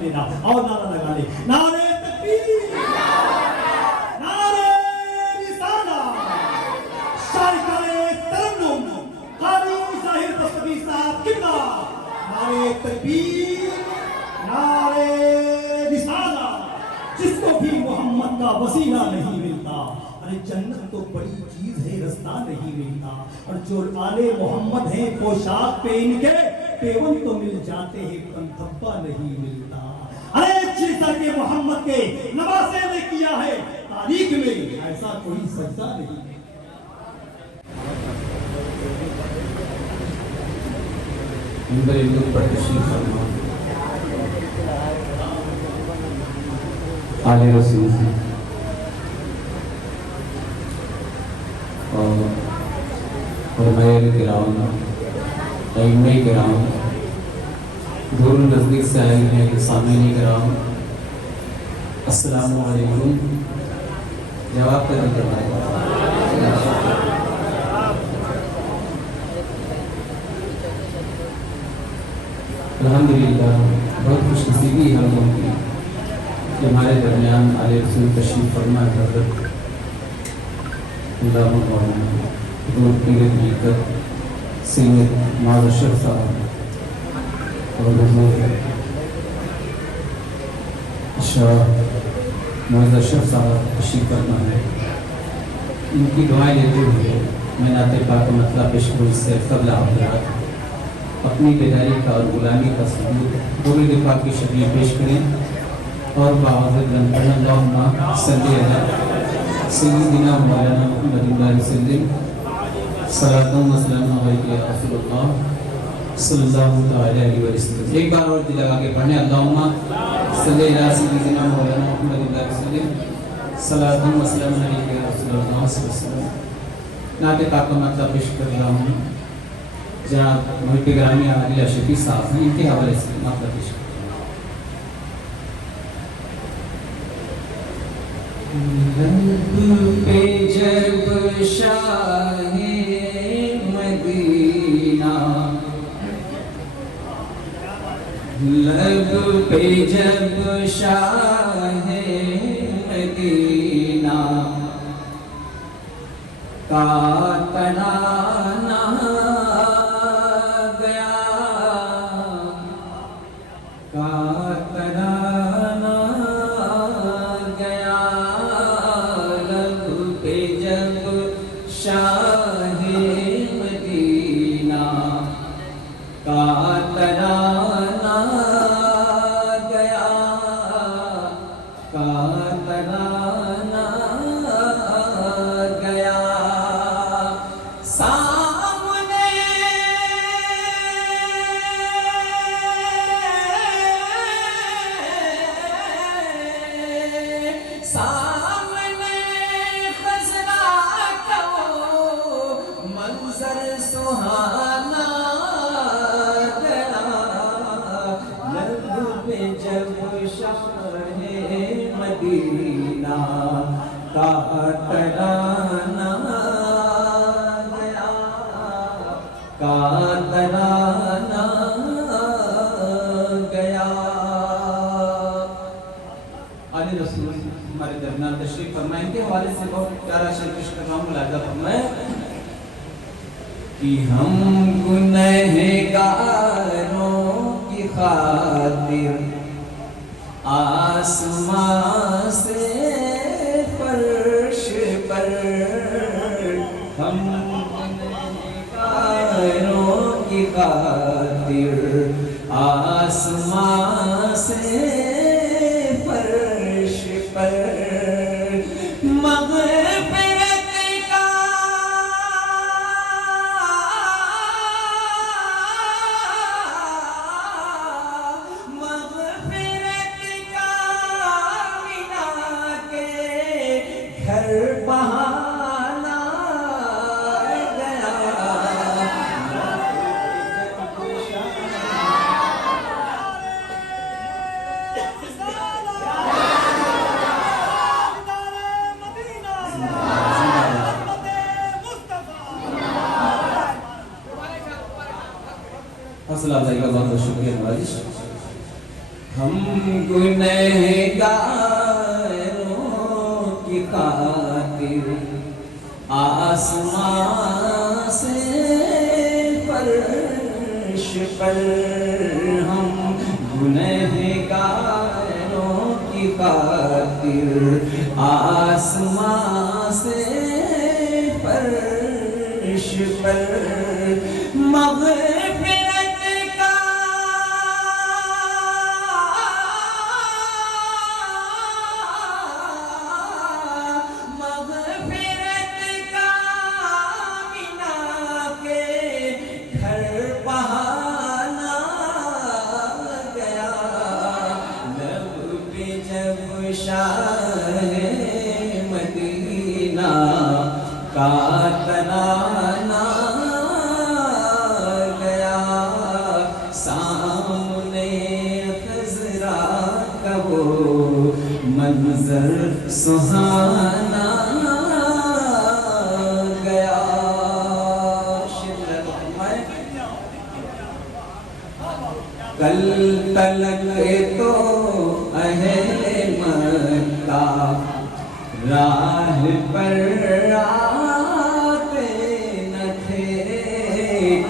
देना और नारा लगा ले, नारे तकबीर, नारे रिसालत, शाइकाए तरन्नुम, कारी ज़ाहिर दस्तगीर साहब किबला, नारे तकबीर, नारे रिसालत। जिसको भी मोहम्मद का वसीला नहीं मिलता, अरे जन्नत तो बड़ी चीज है, रास्ता नहीं मिलता। और जो आले मोहम्मद हैं पोशाक पे इनके पेवन तो मिल जाते हैं, पंथब्बा नहीं मिलता। अरे चीता के मोहम्मद के नवासे ने किया है तारीख में ऐसा कोई सजदा नहीं। आले रसूल और किराम अइम्मे किराम दूर नज़दीक से आए हैं सामईन किराम, अस्सलामु अलैकुम। जवाब कर दीजिए। अल्हम्दुलिल्लाह, बहुत खुशनसीबी हम लोगों की कि हमारे दरमियान आले रसूल तशरीफ़ फरमा हज़रत अल्लामा मौलाना दूर पीर तरीक़त सैयद नवाज़ अशरफ साहब और हुज़ूर शाह नवाज़ अशरफ साहब तशरीफ़ फरमा है। इनकी दुआएं लेते हुए मैं नाते पाक का मतलब पेश करूँ। इससे क़ब्ल आप अपनी बेदारी का और गुलामी का सबूत पूरे दिफा की शक्ल पेश करें और बावज़ अल्लाहुम्मा सल्ली अला सय्यिदिना मौलाना मुहम्मद सल्लल्लाहु अलैहि वसल्लम सल्लल्लाहु अलैहि वसल्लम। एक बार और दिल लगा के पढ़ने, अल्लाहुम्मा सल्ली अला सय्यिदिना मौलाना मुहम्मद सल्लल्लाहु अलैहि वसल्लम। नाते पाक का मतलब पेश कर रहा हूँ। जनाब मुहिब ग्रामी आदिल शफी साहब हैं, इनके हवाले से मतलब पेश लब पे जब शाहे मदीना, लब पे जब शाहे मदीना का तराना कि हम गुनहगारों की खातिर आसमां से फर्श पर, हम गुनहगारों की खातिर आसमां से फर्श पर हौसला अफजाई का बहुत बहुत शुक्रिया नवाजिश। हम ہم گنہگاروں کی خاطر آسمان سے فرش پر، ہم گنہگاروں کی خاطر آسمان سے فرش پر مغفرت کا مینا کے گھر بہانا گیا، لب پہ جب شاہ مدینہ کا ترانہ گیا، سامنے خضرا کا وہ منظر سہانا گیا۔ کل تلک تو اہل مکہ راہ پر آتے نہ تھے،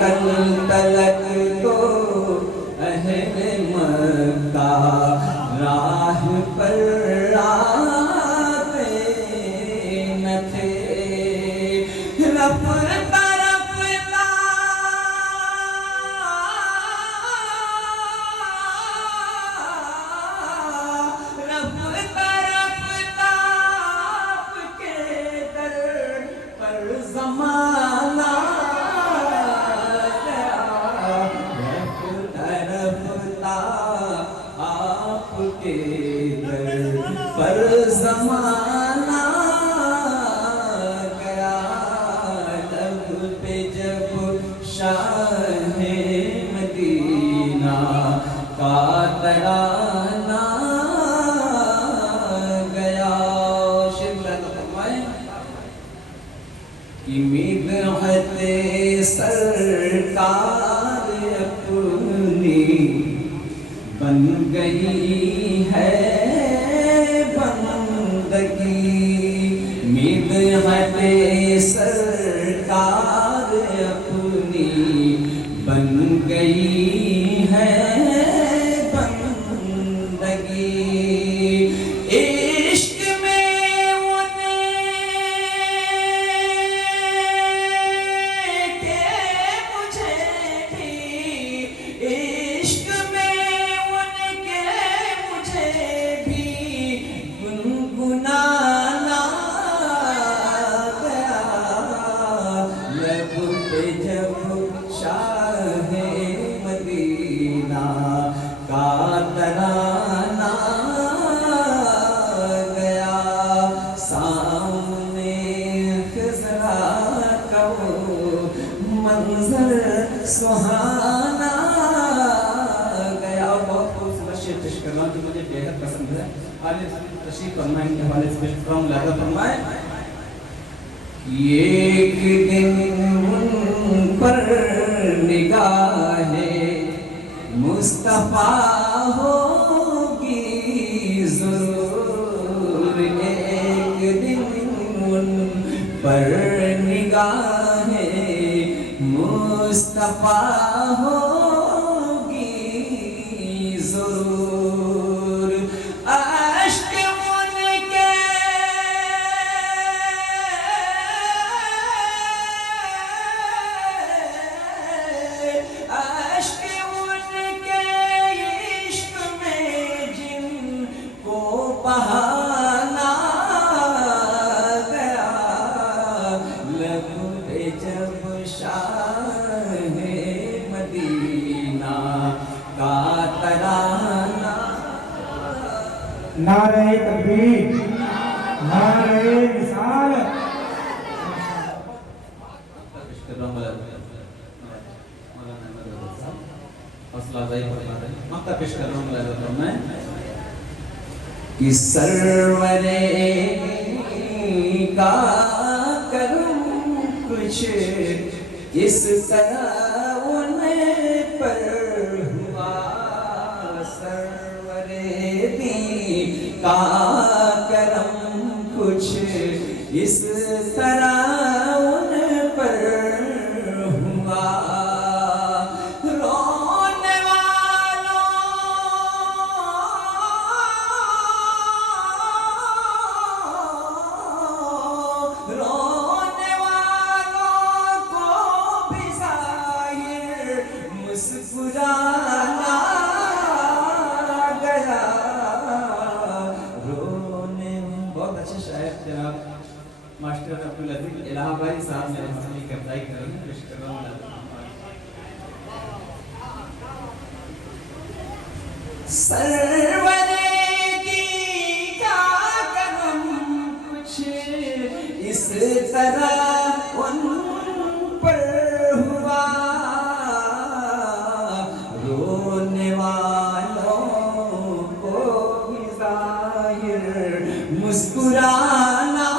کل تلک تو اہل مکہ راہ پر آتے نہ تھے، رفتہ زمانہ گیا، رفتہ آپ کے در پر زمانہ گیا، لب پہ جب شاہ مدینہ کا ترانہ گیا۔ مدحت سرکار اپنی بن گئی ہے بندگی، مدحت سرکار اپنی بن گئی ہے بندگی، عشق ترانہ گیا، سامنے خضرا کا وہ منظر سہانا گیا۔ بہت خوبصورت شعر پیش کر رہا ہوں جو مجھے بے حد پسند ہے، آئیے تشریف فرمائیں، ان کے حوالے سے پیش کر رہا ہوں، ملاحظہ فرمائیں۔ ایک دن ان پر نگاہ مصطفیٰ ہوگی ضرور، ایک دن ان پر نگاہ مصطفیٰ ہوگی ضرور، اشک ان کے بہانا گیا، لب پہ جب شاہ مدینہ کا ترانہ۔ نعرہ تکبیر، نعرہ رسالت۔ کہ سرور کا کرم کچھ اس طرح ان پر ہوا، سرور کا کرم کچھ اس طرح ان پر ہوا رونے والوں کو بھی ظاہر مسکرانا گیا رونے بہت اچھے شاعر جناب ماسٹر عبدالعزیز الہ آبادی صاحب میرے مسئلے کی افزائی کر رہے ہیں پیش کر رہا ہوں سرور کی کیا کرم کچھ اس طرح ان پر ہوا رونے والوں کو بھی ظاہر مسکرانا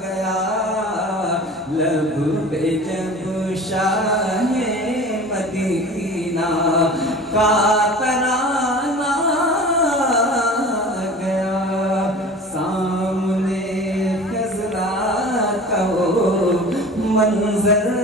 گیا لب پہ جب شاہ مدینہ کا ترانہ گیا سامنے خزرہ کا وہ منظر